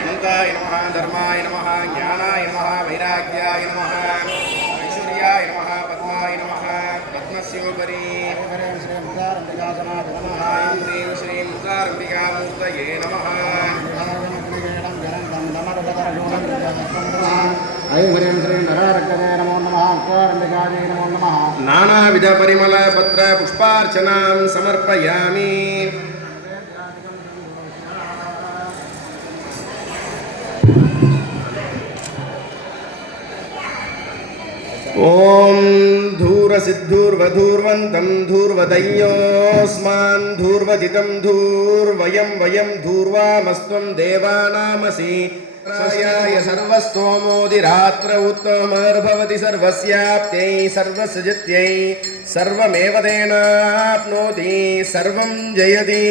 அனந்தாய நமः தர்மாய நமः ஞானாய நமः வைராக்கியாய நமः ஐஸ்வர்யாய நமः பத்மாய நமः பத்மஸ்யோபரி ஸ்ரீம் ஸ்ரீம் முகாரம்பிகாமூர்த்தயே நமः நானாவித பரிமள பத்ர புஷ்பார்ச்சனாம் சமர்ப்பயாமி ॐ धूरसिद्धूर्वधूर्वन्तं धूर्वदय्योऽस्मान् धूर्वजितं धूर्वयं वयं धूर्वामस्त्वं देवानामसि स्वस्याय सर्वस्तोमोदिरात्र उत्तमर्भवति सर्वस्याप्त्यै सर्वसृजत्यै सर्वमेव तेनाप्नोति सर्वं जयति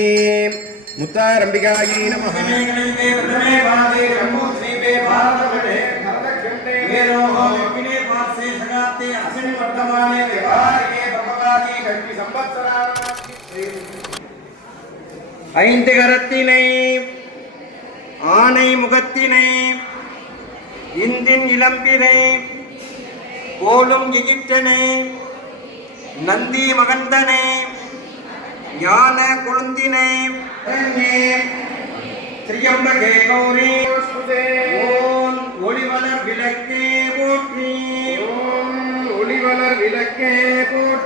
मुत्तारम्बिकायै नमः ஐந்து கரத்தினை ஆனை முகத்தினை இந்தின் இளம்பினை போலும் எகிப்தனை நந்தி மகந்தனை ஞான கொழுந்தினை திரியம்பகே கௌரி ஓம் ஒளிவளர் விளக்கே போற்றி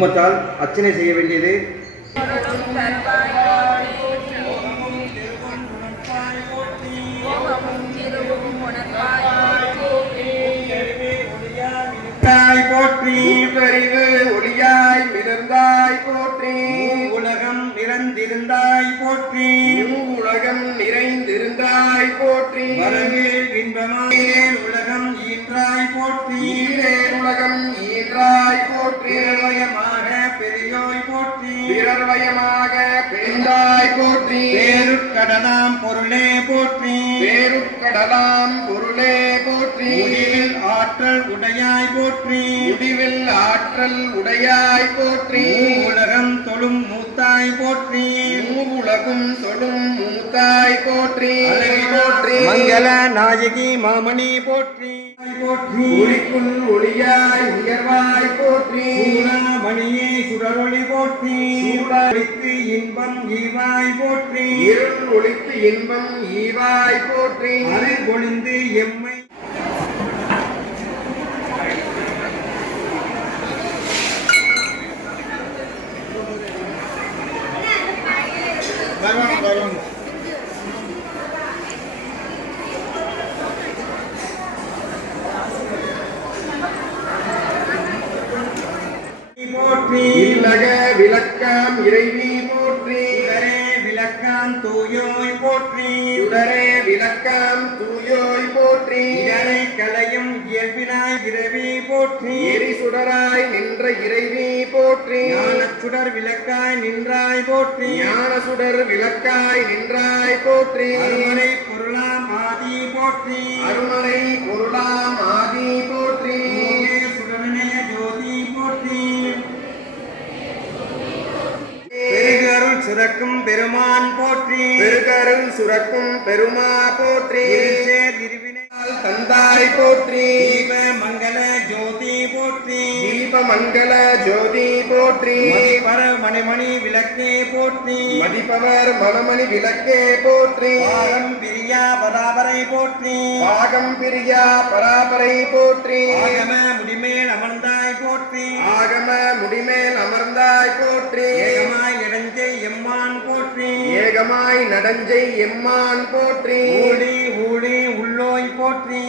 குங்குமத்தால் அர்ச்சனை செய்ய வேண்டியது. போற்றி அறிவு ஒளியாய் மிதந்தாய் போற்றி. உலகம் நிறந்திருந்தாய் போற்றி. உலகம் நிறைந்திருந்தாய் போற்றி. வரவேல் இன்பமாயேல் உலகம் ஈன்றாய் போற்றி. உலகம் ஈன்றாய் போற்றி. பிறர்வயமாக பிழைந்தாய் போற்றி. பேருட்கடலாம் பொருளே போற்றி. பேருட்கடலாம் பொருளே உடையாய் போற்றி. முடிவில் ஆற்றல் உடையாய் போற்றி. உலகம் தொழும் மூத்தாய் போற்றி. உலகும் தொடும் மூத்தாய் போற்றி. போற்றி. மங்கள நாயகி மாமணி போற்றி. போற்றி. ஒளிக்குள் ஒளியாய் உயர்வாய் போற்றி. மணியே சுடரொளி போற்றி. ஒளித்து இன்பம் ஈவாய் போற்றி. இருள் ஒளித்து இன்பம் ஈவாய் போற்றி. பொழிந்து எம்மை விளக்கம் இறைவி போற்றி சுடரே விளக்காம் தூயோய் போற்றி இடரை கலையும் இயல்பினாய் இரவி போற்றி. எரி சுடராய் நின்ற இறைவி போற்றி. சுடர் விளக்காய் நின்றாய் போற்றி. ஞான சுடர் விளக்காய் நின்றாய் போற்றி. அருமறை பொருளாம் ஆதி போற்றி. அருணனை பொருளாம் ஆதி போற்றி. சுடரணைய ஜோதி போற்றி. பெருகருள் சுரக்கும் பெருமான் போற்றி. பெருகருள் சுரக்கும் பெருமா போற்றி. தந்தாய் போற்றி. தீப மங்கள ஜோதி போற்றி. தீபமங்கல ஜோதி போற்றி. மதிபர மணிமணி விளக்கே போற்றி. மதிப்பவர் மணமணி விளக்கே போற்றி. பாகம் பிரியா பராபரை போற்றி. பாகம் பிரியா பராபரை போற்றி. ஆகம முடிமேல் அமர்ந்தாய் போற்றி. ஆகம முடிமேல் அமர்ந்தாய் போற்றி. ஏகமாய் இடைஞ்சை எம்மான் போற்றி. ஏகமாய் நடஞ்சை எம்மான் போற்றி. ஊழி ஊழி போற்றி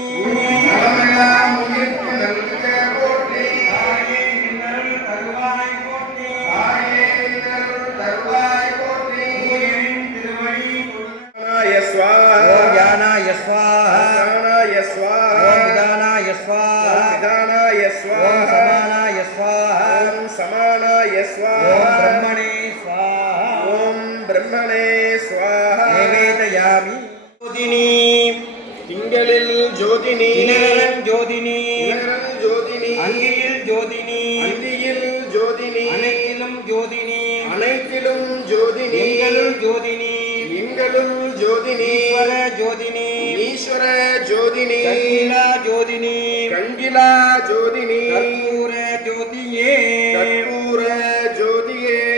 நலமெல்லாம் உயிர்க்கு நல்கே போற்றி தாயே நின்னல் தருவாய் போற்றி தாயே நின்னல் தருவாய் போற்றி ஊரின் திருவடி குருநாய ஸ்வாஹா ஞானாய ஸ்வாஹா ஞானாய ஸ்வாஹா ஞானாய ஸ்வாஹா ஞானாய ஸ்வாஹா சமானாய ஸ்வாஹா சமானாய ஸ்வாஹா பிரம்மணே ஸ்வாஹா ஓம் பிரம்மணே ஸ்வாஹா நிவேதயாமி புதினி ஜோதினி. தினகரன் ஜோதினி. தினகரன் ஜோதினி. அங்கியில் ஜோதினி. அந்தியில் ஜோதினி. அனைத்திலும் ஜோதினி. அனைத்திலும் ஜோதினி. எங்களுள் ஜோதினி. எங்களுள் ஜோதினி. ஈஸ்வர ஜோதினி. ஈஸ்வர ஜோதினி. கங்கிலா ஜோதினி. கங்கிலா ஜோதினி. கற்பூர ஜோதியே. கற்பூர ஜோதியே.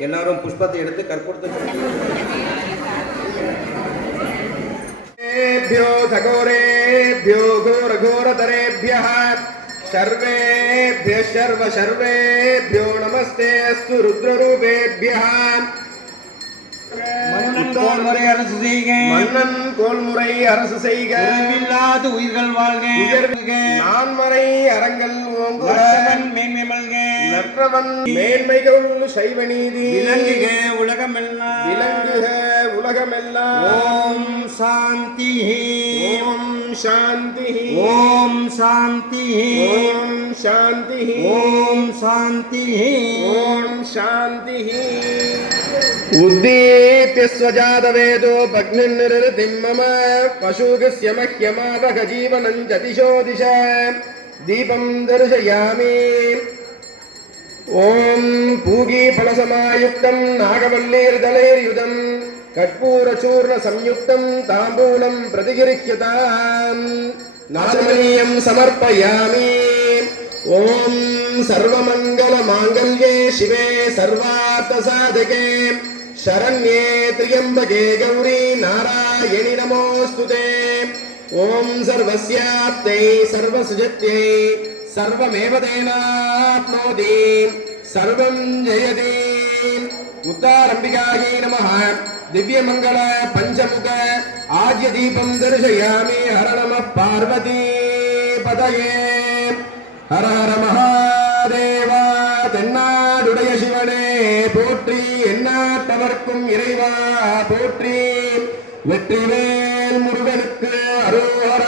எல்லாரும் புஷ்பத்தை எடுத்து கற்பூரத்தை ఘోరేభ్యో సఘోరేభ్యో ఘోర ఘోరతరేభ్య సర్వేభ్య శర్వ సర్వేభ్యో నమస్తే అస్తు రుద్రరూపేభ్య மன்னன் கோல்முறை அரசு செய்க. உயிர்கள் வாழ்க. நான்மறை அறங்கள் ஓங்குவன் மேன்மை மல்க. நற்றவன் மேன்மைகள் உலகமெல்லாம். உலகமெல்லாம். शान्तिः। ॐ शान्तिः। ॐ शान्तिः। ॐ शान्तिः। ॐ शान्तिः। ॐ शान्तिः। उद्दीप्य स्वजातवेदो भग्निर्निं मम पशुगस्य मह्यमावघजीवनं च दिशो दिश दीपं दर्शयामि। ॐ पूगीफलसमायुक्तं नागवल्लीर्दलैर्युदम्। కర్పూరచూర్ణ సంయుక్తం తాంబూలం ప్రతిగృహ్యత నాదమనీయం సమర్పయామి. ఓం సర్వమంగళ మాంగళ్యే శివే సర్వార్థ సాధకే శరణ్యే త్రియంబకే గౌరీ నారాయణి నమోస్తుతే ఓం సర్వస్యాప్తై సర్వసుజత్యై సర్వమేవ దేనాప్నోతి. సర్వం జయదే முத்தாரம்பிகாயை நம திவ்யமங்கள பஞ்சமுக ஆஜ்ய தீபம் தரிசயாமி ஹர நம பார்வதி பதயே ஹர ஹர மகாதேவா தென்னாடுடைய சிவனே போற்றி எண்ணாட்டவர்க்கும் இறைவா போற்றி வெற்றிவேல் முருகனுக்கு அரோஹர